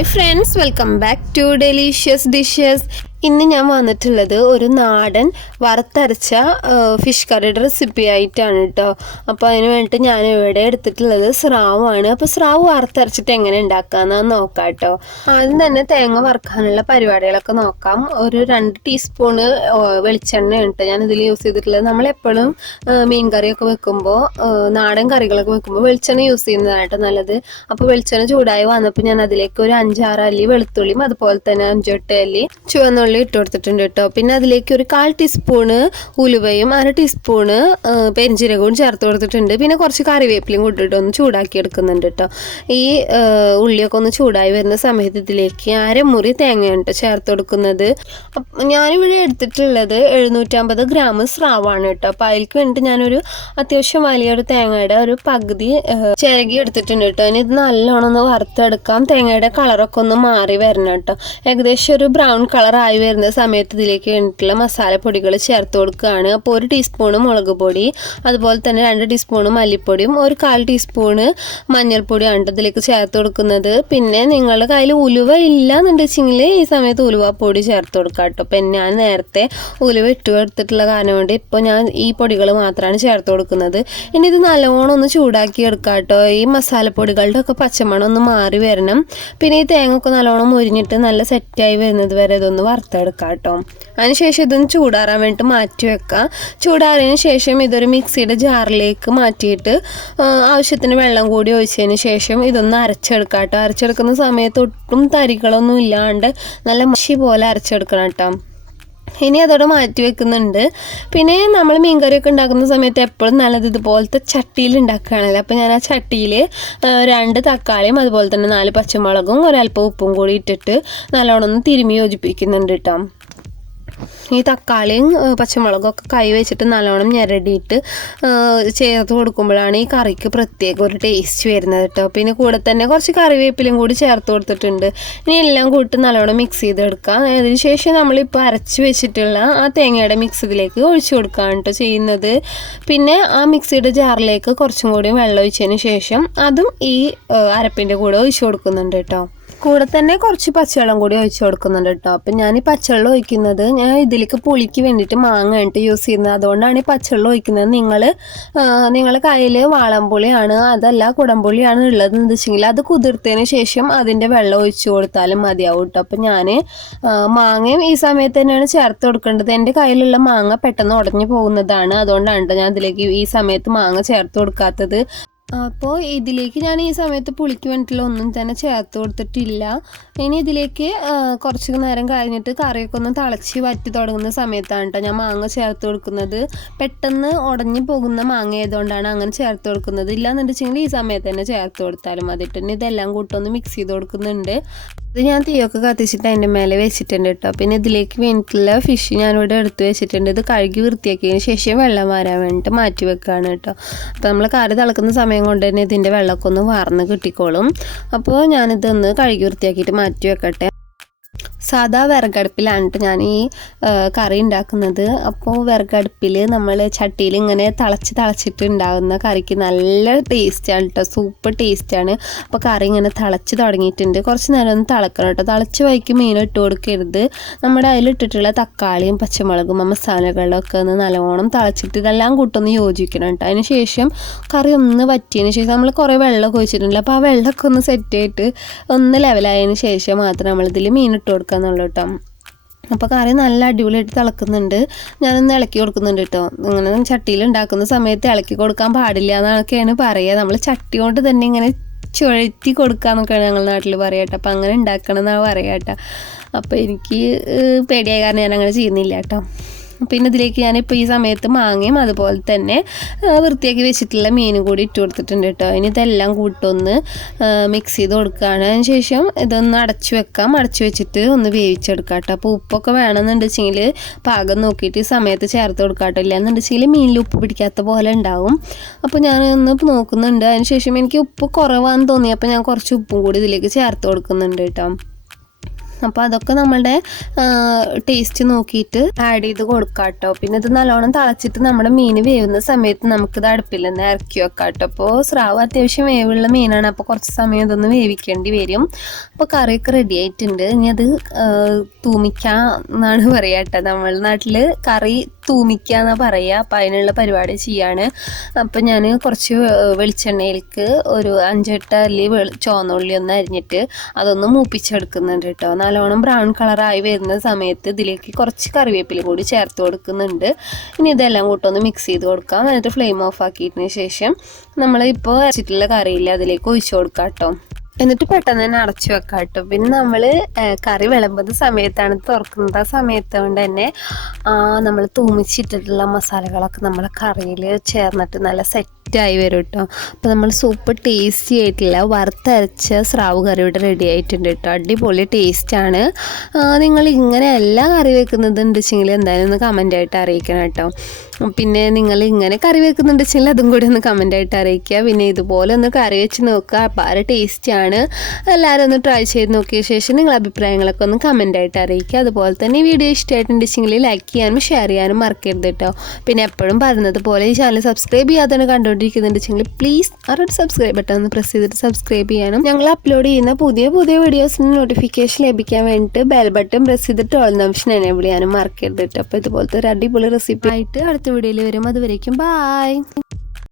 Hi friends, welcome back to delicious dishes. ഇന്ന് ഞാൻ വന്നിട്ടുള്ളത് ഒരു നാടൻ വറുത്തരച്ച ഫിഷ് കറിയുടെ റെസിപ്പി ആയിട്ടാണ് കേട്ടോ. അപ്പോൾ അതിന് വേണ്ടിയിട്ട് ഞാൻ ഇവിടെ എടുത്തിട്ടുള്ളത് സ്രാവാണ്. അപ്പോൾ സ്രാവ് വറുത്തരച്ചിട്ട് എങ്ങനെ ഉണ്ടാക്കാമെന്ന് നോക്കാം കേട്ടോ. ആദ്യം തന്നെ തേങ്ങ വറുക്കാനുള്ള പരിപാടികളൊക്കെ നോക്കാം. ഒരു 2 ടീസ്പൂണ് വെളിച്ചെണ്ണ ഉണ്ട് ഞാൻ ഇതിൽ യൂസ് ചെയ്തിട്ടുള്ളത്. നമ്മളെപ്പോഴും മീൻ കറിയൊക്കെ വെക്കുമ്പോൾ, നാടൻ കറികളൊക്കെ വെക്കുമ്പോൾ വെളിച്ചെണ്ണ യൂസ് ചെയ്യുന്നതായിട്ട് നല്ലത്. അപ്പോൾ വെളിച്ചെണ്ണ ചൂടായി വന്നപ്പോൾ ഞാൻ അതിലേക്ക് ഒരു 5-6 അല്ലി വെളുത്തുള്ളിയും അതുപോലെ തന്നെ 5-8 അല്ലി ചുവന്നുള്ളി ഇട്ട് കൊടുത്തിട്ടുണ്ട് കേട്ടോ. പിന്നെ അതിലേക്ക് ഒരു 1/4 ടീസ്പൂണ് ഉലുവയും 1/2 ടീസ്പൂണ് പെരിഞ്ജീരകവും ചേർത്ത് കൊടുത്തിട്ടുണ്ട്. പിന്നെ കുറച്ച് കറിവേപ്പിലയും കൂട്ടിയിട്ട് ഒന്ന് ചൂടാക്കി എടുക്കുന്നുണ്ട് കേട്ടോ. ഈ ഉള്ളിയൊക്കെ ഒന്ന് ചൂടായി വരുന്ന സമയത്ത് ഇതിലേക്ക് 1/2 മുറി തേങ്ങയുണ്ട് ചേർത്ത് കൊടുക്കുന്നത്. ഞാനിവിടെ എടുത്തിട്ടുള്ളത് 750 ഗ്രാം സ്രാവാണ് കേട്ടോ. അപ്പോൾ അതിലേക്ക് വേണ്ടിയിട്ട് ഞാനൊരു അത്യാവശ്യം വലിയൊരു തേങ്ങയുടെ ഒരു പകുതി ചിരകി എടുത്തിട്ടുണ്ട് കേട്ടോ. ഇനി ഇത് നല്ലോണം ഒന്ന് വറുത്തെടുക്കാം. തേങ്ങയുടെ കളറൊക്കെ ഒന്ന് മാറി വരണം കേട്ടോ. ഏകദേശം ഒരു ബ്രൗൺ കളറായി വരുന്ന സമയത്ത് ഇതിലേക്ക് വേണ്ടിയിട്ടുള്ള മസാലപ്പൊടികൾ ചേർത്ത് കൊടുക്കുകയാണ്. അപ്പോൾ 1 ടീസ്പൂണ് മുളക് പൊടി, അതുപോലെ തന്നെ 2 ടീസ്പൂണ് മല്ലിപ്പൊടിയും ഒരു 1/4 ടീസ്പൂണ് മഞ്ഞൾപ്പൊടിയാണ് ഇതിലേക്ക് ചേർത്ത് കൊടുക്കുന്നത്. പിന്നെ നിങ്ങളുടെ കയ്യിൽ ഉലുവ ഇല്ല എന്നുണ്ടെങ്കിൽ ഈ സമയത്ത് ഉലുവപ്പൊടി ചേർത്ത് കൊടുക്കാം കേട്ടോ. അപ്പം ഞാൻ നേരത്തെ ഉലുവ ഇട്ട് കൊടുത്തിട്ടുള്ള കാരണം കൊണ്ട് ഇപ്പോൾ ഞാൻ ഈ പൊടികൾ മാത്രമാണ് ചേർത്ത് കൊടുക്കുന്നത്. ഇനി ഇത് നല്ലോണം ഒന്ന് ചൂടാക്കി എടുക്കാം കേട്ടോ. ഈ മസാലപ്പൊടികളുടെ ഒക്കെ പച്ചമണം ഒന്ന് മാറി വരണം. പിന്നെ ഈ തേങ്ങ ഒക്കെ നല്ലോണം മുരിഞ്ഞിട്ട് നല്ല സെറ്റായി വരുന്നത് വരെ ഇതൊന്ന് വറുത്തെടുക്കാം കേട്ടോ. അതിനുശേഷം ഇതൊന്ന് ചൂടാറാൻ വേണ്ടിയിട്ട് മാറ്റി വെക്കാം. ചൂടാറിയതിന് ശേഷം ഇതൊരു മിക്സിയുടെ ജാറിലേക്ക് മാറ്റിയിട്ട് ആവശ്യത്തിന് വെള്ളം കൂടി ഒഴിച്ചതിന് ശേഷം ഇതൊന്ന് അരച്ചെടുക്കാം കേട്ടോ. അരച്ചെടുക്കുന്ന സമയത്ത് ഒട്ടും തരികളൊന്നും ഇല്ലാണ്ട് നല്ല മഷി പോലെ അരച്ചെടുക്കണം കേട്ടോ. ഇനി അതോടെ മാറ്റി വെക്കുന്നുണ്ട്. പിന്നെ നമ്മൾ മീൻകറിയൊക്കെ ഉണ്ടാക്കുന്ന സമയത്ത് എപ്പോഴും നല്ലത് ഇതുപോലത്തെ ചട്ടിയിൽ ഉണ്ടാക്കുകയാണല്ലോ. അപ്പോൾ ഞാൻ ആ ചട്ടിയിൽ 2 തക്കാളിയും അതുപോലെ തന്നെ 4 പച്ചമുളകും ഒരല്പം ഉപ്പും കൂടി ഇട്ടിട്ട് നല്ലോണം ഒന്ന് തിരുമ്മി യോജിപ്പിക്കുന്നുണ്ട് കേട്ടോ. ഈ തക്കാളിയും പച്ചമുളകും ഒക്കെ കൈ വെച്ചിട്ട് നല്ലോണം ഞെരടിയിട്ട് ചേർത്ത് കൊടുക്കുമ്പോഴാണ് ഈ കറിക്ക് പ്രത്യേക ഒരു ടേസ്റ്റ് വരുന്നത് കേട്ടോ. പിന്നെ കൂടെ തന്നെ കുറച്ച് കറിവേപ്പിലയും കൂടി ചേർത്ത് കൊടുത്തിട്ടുണ്ട്. ഇനി എല്ലാം കൂട്ടി നല്ലോണം മിക്സ് ചെയ്തെടുക്കാം. അതിന് ശേഷം നമ്മളിപ്പോൾ അരച്ച് വെച്ചിട്ടുള്ള ആ തേങ്ങയുടെ മിക്സ് ഇതിലേക്ക് ഒഴിച്ചു കൊടുക്കുകയാണ് കേട്ടോ ചെയ്യുന്നത്. പിന്നെ ആ മിക്സിയുടെ ജാറിലേക്ക് കുറച്ചും കൂടി വെള്ളം ഒഴിച്ചതിന് ശേഷം അതും ഈ അരപ്പിൻ്റെ കൂടെ ഒഴിച്ചു കൊടുക്കുന്നുണ്ട് കേട്ടോ. കൂടെ തന്നെ കുറച്ച് പച്ചവെള്ളം കൂടി ഒഴിച്ച് കൊടുക്കുന്നുണ്ട് കേട്ടോ. അപ്പം ഞാൻ ഈ പച്ചവെള്ളം ഒഴിക്കുന്നത് ഞാൻ ഇതിലേക്ക് പുളിക്ക് വേണ്ടിയിട്ട് മാങ്ങ ആയിട്ട് യൂസ് ചെയ്യുന്നത്. അതുകൊണ്ടാണ് ഈ പച്ചവെള്ളം ഒഴിക്കുന്നത്. നിങ്ങളുടെ കയ്യിൽ വാളംപുളിയാണ് അതല്ല കുടംപുളിയാണ് ഉള്ളതെന്ന് വെച്ചെങ്കിൽ അത് കുതിർത്തതിന് ശേഷം അതിൻ്റെ വെള്ളം ഒഴിച്ച് കൊടുത്താലും മതിയാവും കേട്ടോ. അപ്പം ഞാൻ മാങ്ങയും ഈ സമയത്ത് തന്നെയാണ് ചേർത്ത് കൊടുക്കേണ്ടത്. എൻ്റെ കയ്യിലുള്ള മാങ്ങ പെട്ടെന്ന് ഉടഞ്ഞു പോകുന്നതാണ്. അതുകൊണ്ടാണ് കേട്ടോ ഞാൻ ഇതിലേക്ക് ഈ സമയത്ത് മാങ്ങ ചേർത്ത് കൊടുക്കാത്തത്. അപ്പോൾ ഇതിലേക്ക് ഞാൻ ഈ സമയത്ത് പുളിക്ക് വേണ്ടിയിട്ടുള്ള ഒന്നും തന്നെ ചേർത്ത് കൊടുത്തിട്ടില്ല. ഇനി ഇതിലേക്ക് കുറച്ച് നേരം കഴിഞ്ഞിട്ട് കറിയൊക്കെ ഒന്ന് തിളച്ച് വറ്റി തുടങ്ങുന്ന സമയത്താണ് കേട്ടോ ഞാൻ മാങ്ങ ചേർത്ത് കൊടുക്കുന്നത്. പെട്ടെന്ന് ഉടഞ്ഞു പോകുന്ന മാങ്ങ ആയതുകൊണ്ടാണ് അങ്ങനെ ചേർത്ത് കൊടുക്കുന്നത്. ഇല്ലാന്നുണ്ടെങ്കിൽ ഈ സമയത്ത് തന്നെ ചേർത്ത് കൊടുത്താലും മതിയിട്ട്. ഇനി ഇതെല്ലാം കൂട്ടൊന്ന് മിക്സ് ചെയ്ത് കൊടുക്കുന്നുണ്ട്. ഇത് ഞാൻ തീയൊക്കെ കത്തിച്ചിട്ട് അതിൻ്റെ മേലെ വെച്ചിട്ടുണ്ട് കേട്ടോ. പിന്നെ ഇതിലേക്ക് വേണ്ടിയിട്ടുള്ള ഫിഷ് ഞാനിവിടെ എടുത്ത് വെച്ചിട്ടുണ്ട്. ഇത് കഴുകി വൃത്തിയാക്കിയതിന് ശേഷം വെള്ളം വാരാൻ വേണ്ടിയിട്ട് മാറ്റി വെക്കുകയാണ് കേട്ടോ. അപ്പോൾ നമ്മൾ കറി തിളക്കുന്ന സമയം കൊണ്ട് തന്നെ ഇതിൻ്റെ വെള്ളമൊക്കെ ഒന്ന് വാർന്ന് കിട്ടിക്കോളും. അപ്പോൾ ഞാനിതൊന്ന് കഴുകി വൃത്തിയാക്കിയിട്ട് മാറ്റി വെക്കട്ടെ. സാധാ വിറകടുപ്പിലാണ് ഞാൻ ഈ കറി ഉണ്ടാക്കുന്നത്. അപ്പോൾ വിറകടുപ്പിൽ നമ്മൾ ചട്ടിയിൽ ഇങ്ങനെ തിളച്ചിട്ട് ഉണ്ടാകുന്ന കറിക്ക് നല്ല ടേസ്റ്റാണ് കേട്ടോ. സൂപ്പർ ടേസ്റ്റാണ്. അപ്പോൾ കറി ഇങ്ങനെ തിളച്ച് തുടങ്ങിയിട്ടുണ്ട്. കുറച്ച് നേരം ഒന്ന് തിളക്കണം കേട്ടോ. തിളച്ച് വയ്ക്ക് മീൻ ഇട്ട് കൊടുക്കരുത്. നമ്മുടെ അതിലിട്ടിട്ടുള്ള തക്കാളിയും പച്ചമുളകും മസാലകളൊക്കെ ഒന്ന് നല്ലോണം തിളച്ചിട്ട് ഇതെല്ലാം കൂട്ടൊന്ന് യോജിക്കണം കേട്ടോ. അതിന് ശേഷം കറി ഒന്ന് വറ്റിയതിന് ശേഷം നമ്മൾ കുറേ വെള്ളമൊക്കെ ഒഴിച്ചിട്ടുണ്ടല്ലോ. അപ്പോൾ ആ വെള്ളമൊക്കെ ഒന്ന് സെറ്റായിട്ട് ഒന്ന് ലെവലായതിന് ശേഷം മാത്രം നമ്മളിതിൽ മീൻ ഇട്ട് കൊടുക്കുക എന്നുള്ളൂ കേട്ടോ. അപ്പോൾ കറി നല്ല അടിപൊളിയായിട്ട് തിളക്കുന്നുണ്ട്. ഞാനൊന്ന് ഇളക്കി കൊടുക്കുന്നുണ്ട് കേട്ടോ. ഇങ്ങനെ ചട്ടിയിൽ ഉണ്ടാക്കുന്ന സമയത്ത് ഇളക്കി കൊടുക്കാൻ പാടില്ല എന്നൊക്കെയാണ് പറയുക. നമ്മൾ ചട്ടി കൊണ്ട് തന്നെ ഇങ്ങനെ ചുഴറ്റി കൊടുക്കുക എന്നൊക്കെയാണ് ഞങ്ങളുടെ നാട്ടിൽ പറയുക കേട്ടോ. അപ്പോൾ അങ്ങനെ ഉണ്ടാക്കണം എന്നാണ് പറയുക കേട്ടോ. അപ്പോൾ എനിക്ക് പേടിയായ കാരണം ഞാൻ അങ്ങനെ ചെയ്യുന്നില്ല കേട്ടോ. പിന്നെ ഇതിലേക്ക് ഞാനിപ്പോൾ ഈ സമയത്ത് മാങ്ങയും അതുപോലെ തന്നെ വൃത്തിയാക്കി വെച്ചിട്ടുള്ള മീനും കൂടി ഇട്ട് കൊടുത്തിട്ടുണ്ട് കേട്ടോ. ഇനി ഇതെല്ലാം കൂട്ടൊന്ന് മിക്സ് ചെയ്ത് കൊടുക്കുകയാണ്. അതിന് ശേഷം ഇതൊന്ന് അടച്ചു വെക്കാം. അടച്ചു വെച്ചിട്ട് ഒന്ന് വേവിച്ചെടുക്കാം കേട്ടോ. അപ്പോൾ ഉപ്പൊക്കെ വേണമെന്നുണ്ടെങ്കിൽ പാകം നോക്കിയിട്ട് ഈ സമയത്ത് ചേർത്ത് കൊടുക്കാം കേട്ടോ. ഇല്ലാന്നുണ്ടെങ്കിൽ മീനിൽ ഉപ്പ് പിടിക്കാത്ത പോലെ ഉണ്ടാവും. അപ്പോൾ ഞാനൊന്ന് നോക്കുന്നുണ്ട്. അതിന് ശേഷം എനിക്ക് ഉപ്പ് കുറവാണെന്ന് തോന്നിയപ്പോൾ ഞാൻ കുറച്ച് ഉപ്പും കൂടി ഇതിലേക്ക് ചേർത്ത് കൊടുക്കുന്നുണ്ട് കേട്ടോ. അപ്പോൾ അതൊക്കെ നമ്മളുടെ ടേസ്റ്റ് നോക്കിയിട്ട് ആഡ് ചെയ്ത് കൊടുക്കാം കേട്ടോ. പിന്നെ ഇത് നല്ലോണം തിളച്ചിട്ട് നമ്മുടെ മീൻ വേവുന്ന സമയത്ത് നമുക്കിത് അടുപ്പിൽ നിന്ന് ഇറക്കി വെക്കാം കേട്ടോ. അപ്പോൾ സ്രാവ് അത്യാവശ്യം വേവുള്ള മീനാണ്, അപ്പോൾ കുറച്ച് സമയം ഇതൊന്ന് വേവിക്കേണ്ടി വരും. അപ്പോൾ കറിയൊക്കെ റെഡി ആയിട്ടുണ്ട്. ഇനി അത് തൂമിക്കാം എന്നാണ് പറയുക കേട്ടോ. നമ്മളുടെ നാട്ടിൽ കറി തൂമിക്കുക എന്നാണ് പറയുക. അപ്പോൾ അതിനുള്ള പരിപാടി ചെയ്യാണ്. അപ്പോൾ ഞാൻ കുറച്ച് വെളിച്ചെണ്ണയിലേക്ക് ഒരു 5-8 അല്ലി ചുവന്നുള്ളി ഒന്ന് അരിഞ്ഞിട്ട് അതൊന്ന് മൂപ്പിച്ചെടുക്കുന്നുണ്ട് കേട്ടോ. നല്ലോണം ബ്രൗൺ കളറായി വരുന്ന സമയത്ത് ഇതിലേക്ക് കുറച്ച് കറിവേപ്പില കൂടി ചേർത്ത് കൊടുക്കുന്നുണ്ട്. ഇനി ഇതെല്ലാം കൂട്ടൊന്ന് മിക്സ് ചെയ്ത് കൊടുക്കാം. എന്നിട്ട് ഫ്ലെയിം ഓഫ് ആക്കിയതിന് ശേഷം നമ്മളിപ്പോൾ അരച്ചിട്ടുള്ള കറിയില്ല അതിലേക്ക് ഒഴിച്ചു കൊടുക്കാം കേട്ടോ. എന്നിട്ട് പെട്ടെന്ന് തന്നെ അടച്ചു വെക്കാം കേട്ടോ. പിന്നെ നമ്മൾ കറി വിളമ്പുന്ന സമയത്താണ് തുറക്കുന്നത്. ആ സമയത്ത് കൊണ്ട് തന്നെ നമ്മൾ തൂമിച്ചിട്ടിട്ടുള്ള മസാലകളൊക്കെ നമ്മളെ കറിയിൽ ചേർന്നിട്ട് നല്ല സെറ്റായി വരും കേട്ടോ. അപ്പോൾ നമ്മൾ സൂപ്പർ ടേസ്റ്റി ആയിട്ടുള്ള വറുത്തരച്ച സ്രാവ് കറി ഇവിടെ റെഡി ആയിട്ടുണ്ട് കേട്ടോ. അടിപൊളി ടേസ്റ്റാണ്. നിങ്ങൾ ഇങ്ങനെ എല്ലാ കറി വെക്കുന്നുണ്ടെങ്കിൽ എന്തായാലും ഒന്ന് കമൻ്റായിട്ട് അറിയിക്കണം കേട്ടോ. പിന്നെ നിങ്ങൾ ഇങ്ങനെ കറി വെക്കുന്നുണ്ടെങ്കിൽ അതും കൂടി ഒന്ന് കമൻ്റായിട്ട് അറിയിക്കുക. പിന്നെ ഇതുപോലെ ഒന്ന് കറി വെച്ച് നോക്കുക, വളരെ ടേസ്റ്റിയാണ്. എല്ലാവരും ഒന്ന് ട്രൈ ചെയ്ത് നോക്കിയ ശേഷം നിങ്ങളുടെ അഭിപ്രായങ്ങളൊക്കെ ഒന്ന് കമൻ്റായിട്ട് അറിയിക്കുക. അതുപോലെ തന്നെ ഈ വീഡിയോ ഇഷ്ടമായിട്ടുണ്ടെങ്കിൽ ലൈക്ക് ചെയ്യാനും ഷെയർ ചെയ്യാനും മറക്കരുത് കേട്ടോ. പിന്നെ എപ്പോഴും പറയുന്നത് പോലെ ഈ ചാനൽ സബ്സ്ക്രൈബ് ചെയ്യാതെ കണ്ടുകൊണ്ടിരിക്കുന്നുണ്ടെങ്കിൽ പ്ലീസ് അവരുടെ സബ്സ്ക്രൈബ് ബട്ടൺ ഒന്ന് പ്രസ് ചെയ്തിട്ട് സബ്സ്ക്രൈബ് ചെയ്യണം. ഞങ്ങൾ അപ്ലോഡ് ചെയ്യുന്ന പുതിയ വീഡിയോസിന് നോട്ടിഫിക്കേഷൻ ലഭിക്കാൻ വേണ്ടിയിട്ട് ബെൽ ബട്ടൺ പ്രസ് ചെയ്തിട്ട് ഓൾ ഓപ്ഷൻ എനേബിൾ ചെയ്യാനും മറക്കരുത് കേട്ടോ. അപ്പോൾ ഇതുപോലത്തെ ഒരു അടിപൊളി റെസിപ്പി ആയിട്ട് അടുത്ത വീഡിയോയിൽ വരും. അതുവരേക്കും ബൈ.